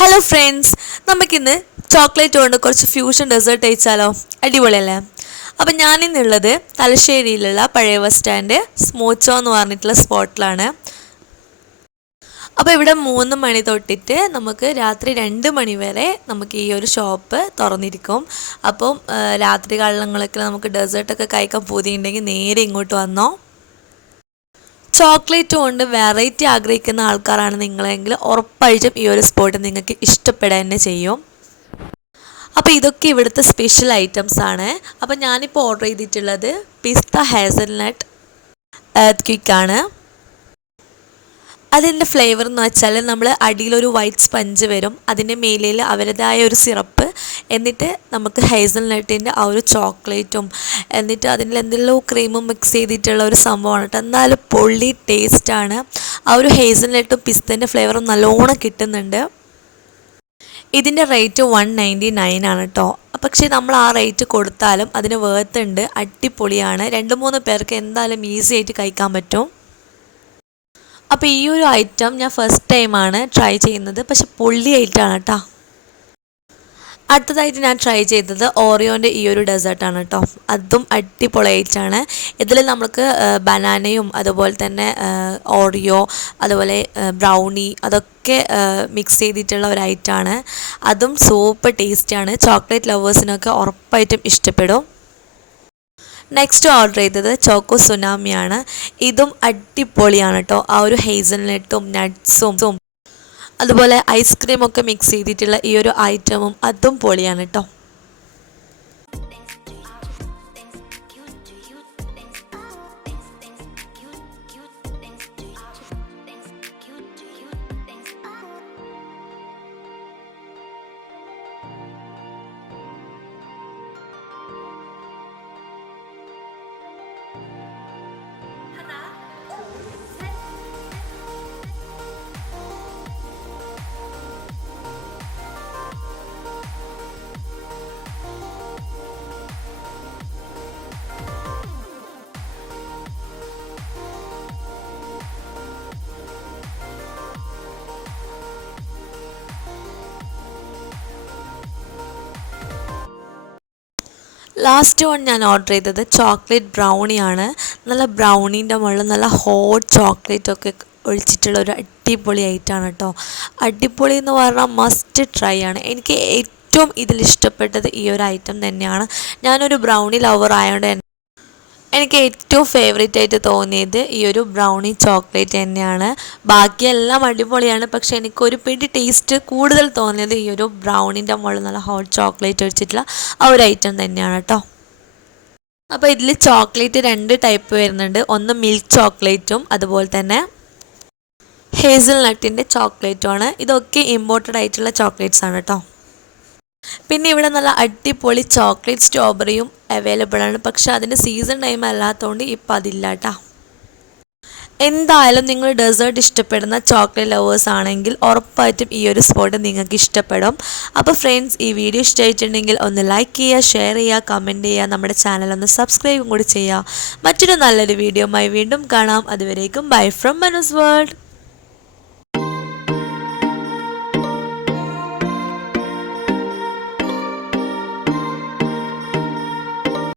Hello friends, നമുക്കിന്ന് chocolate കൊണ്ട് കുറച്ച് ഫ്യൂഷൻ ഡെസേർട്ട് കഴിച്ചാലോ? അടിപൊളിയല്ലേ? അപ്പം ഞാനിന്നുള്ളത് തലശ്ശേരിയിലുള്ള പഴയ ബസ് സ്റ്റാൻഡ് സ്മോച്ചോ എന്ന് പറഞ്ഞിട്ടുള്ള സ്പോട്ടിലാണ്. അപ്പോൾ ഇവിടെ 3 മണി തൊട്ടിട്ട് നമുക്ക് രാത്രി 2 മണി വരെ നമുക്ക് ഈ ഒരു ഷോപ്പ് തുറന്നിരിക്കും. അപ്പം രാത്രി കാലങ്ങളിലൊക്കെ നമുക്ക് ഡെസേർട്ടൊക്കെ കഴിക്കാൻ പൂതിയുണ്ടെങ്കിൽ നേരെ ഇങ്ങോട്ട് വന്നോ. ചോക്ലേറ്റ് കൊണ്ട് വെറൈറ്റി ആഗ്രഹിക്കുന്ന ആൾക്കാരാണ് നിങ്ങളെങ്കിൽ ഉറപ്പായിട്ടും ഈ ഒരു സ്പോട്ട് നിങ്ങൾക്ക് ഇഷ്ടപ്പെടാൻ തന്നെ ചെയ്യും. അപ്പോൾ ഇതൊക്കെ ഇവിടുത്തെ സ്പെഷ്യൽ ഐറ്റംസ് ആണ്. അപ്പോൾ ഞാനിപ്പോൾ ഓർഡർ ചെയ്തിട്ടുള്ളത് പിസ്ത ഹേസൽനട്ട് എർത്ത് ക്വിക്കാണ്. അതിൻ്റെ ഫ്ലേവർ എന്ന് വെച്ചാൽ നമ്മൾ അടിയിലൊരു വൈറ്റ് സ്പഞ്ച് വരും, അതിൻ്റെ മേലിൽ അവരുടേതായ ഒരു സിറപ്പ്, എന്നിട്ട് നമുക്ക് ഹേസൽനട്ടിൻ്റെ ആ ഒരു ചോക്ലേറ്റും എന്നിട്ട് അതിൽ എന്തെല്ലാം ക്രീമും മിക്സ് ചെയ്തിട്ടുള്ള ഒരു സംഭവമാണ് കേട്ടോ. എന്നാലും പൊള്ളി ടേസ്റ്റാണ്. ആ ഒരു ഹേസൽനട്ടും പിസ്തൻ്റെ ഫ്ലേവറും നല്ലോണം കിട്ടുന്നുണ്ട്. ഇതിൻ്റെ റേറ്റ് 199 ആണ് കേട്ടോ. പക്ഷേ നമ്മൾ ആ റേറ്റ് കൊടുത്താലും അതിന് വേർത്തുണ്ട്, അടിപൊളിയാണ്. 2-3 പേർക്ക് എന്തായാലും ഈസി ആയിട്ട് കഴിക്കാൻ പറ്റും. അപ്പോൾ ഈ ഒരു ഐറ്റം ഞാൻ ഫസ്റ്റ് ടൈമാണ് ട്രൈ ചെയ്യുന്നത്, പക്ഷെ പൊള്ളി ഐറ്റമാണ് കേട്ടോ. അടുത്തതായിട്ട് ഞാൻ ട്രൈ ചെയ്തത് ഓറിയോൻ്റെ ഈ ഒരു ഡെസേർട്ടാണ് കേട്ടോ. അതും അടിപൊളി ഐറ്റമാണ്. ഇതിൽ നമുക്ക് ബനാനയും അതുപോലെ തന്നെ ഓറിയോ അതുപോലെ ബ്രൗണി അതൊക്കെ മിക്സ് ചെയ്തിട്ടുള്ള ഒരു ഐറ്റമാണ്. അതും സൂപ്പർ ടേസ്റ്റിയാണ്. ചോക്ലേറ്റ് ലവേഴ്സിനൊക്കെ ഉറപ്പായിട്ടും ഇഷ്ടപ്പെടും. നെക്സ്റ്റ് ഓർഡർ ചെയ്തത് ചോക്കോ സുനാമിയാണ്. ഇതും അടിപൊളിയാണ് കേട്ടോ. ആ ഒരു ഹേസൽനട്ടും നട്ട്സും അതുപോലെ ഐസ്ക്രീമൊക്കെ മിക്സ് ചെയ്തിട്ടുള്ള ഈ ഒരു ഐറ്റമും അതും പൊളിയാണ് കേട്ടോ. ലാസ്റ്റ് വൺ ഞാൻ ഓർഡർ ചെയ്തത് ചോക്ലേറ്റ് ബ്രൗണിയാണ്. നല്ല ബ്രൗണീൻ്റെ മുകളിൽ നല്ല ഹോട്ട് ചോക്ലേറ്റൊക്കെ ഒഴിച്ചിട്ടുള്ള ഒരു അടിപൊളി ഐറ്റമാണ് കേട്ടോ. അടിപൊളി എന്ന് പറഞ്ഞാൽ മസ്റ്റ് ട്രൈ ആണ്. എനിക്ക് ഏറ്റവും ഇതിലിഷ്ടപ്പെട്ടത് ഈ ഒരു ഐറ്റം തന്നെയാണ്. ഞാനൊരു ബ്രൗണി ലവർ ആയതുകൊണ്ട് എനിക്ക് ഏറ്റവും ഫേവറേറ്റ് ആയിട്ട് തോന്നിയത് ഈ ഒരു ബ്രൗണി ചോക്ലേറ്റ് തന്നെയാണ്. ബാക്കിയെല്ലാം അടിപൊളിയാണ്, പക്ഷെ എനിക്കൊരു പിടി ടേസ്റ്റ് കൂടുതൽ തോന്നിയത് ഈ ഒരു ബ്രൗണിൻ്റെ മുകളിൽ നല്ല ഹോട്ട് ചോക്ലേറ്റ് ഒഴിച്ചിട്ടുള്ള ആ ഒരു ഐറ്റം തന്നെയാണ് കേട്ടോ. അപ്പോൾ ഇതിൽ ചോക്ലേറ്റ് 2 ടൈപ്പ് വരുന്നുണ്ട്. ഒന്ന് മിൽക്ക് ചോക്ലേറ്റും അതുപോലെ തന്നെ ഹേസൽനട്ടിൻ്റെ ചോക്ലേറ്റുമാണ്. ഇതൊക്കെ ഇമ്പോർട്ടഡ് ആയിട്ടുള്ള ചോക്ലേറ്റ്സ് ആണ് കേട്ടോ. പിന്നെ ഇവിടെ നല്ല അടിപൊളി ചോക്ലേറ്റ് സ്ട്രോബെറിയും അവൈലബിൾ ആണ്, പക്ഷെ അതിൻ്റെ സീസൺ ടൈം അല്ലാത്തതുകൊണ്ട് ഇപ്പം അതില്ല കേട്ടോ. എന്തായാലും നിങ്ങൾ ഡെസേർട്ട് ഇഷ്ടപ്പെടുന്ന ചോക്ലേറ്റ് ലവേഴ്സ് ആണെങ്കിൽ ഉറപ്പായിട്ടും ഈ ഒരു സ്പോട്ട് നിങ്ങൾക്ക് ഇഷ്ടപ്പെടും. അപ്പോൾ ഫ്രണ്ട്സ്, ഈ വീഡിയോ ഇഷ്ടമായിട്ടുണ്ടെങ്കിൽ ഒന്ന് ലൈക്ക് ചെയ്യുക, ഷെയർ ചെയ്യുക, കമൻറ്റ് ചെയ്യുക, നമ്മുടെ ചാനൽ ഒന്ന് സബ്സ്ക്രൈബും കൂടി ചെയ്യുക. മറ്റൊരു നല്ലൊരു വീഡിയോയുമായി വീണ്ടും കാണാം. അതുവരേക്കും ബൈ ഫ്രം മനൂസ് വേൾഡ്.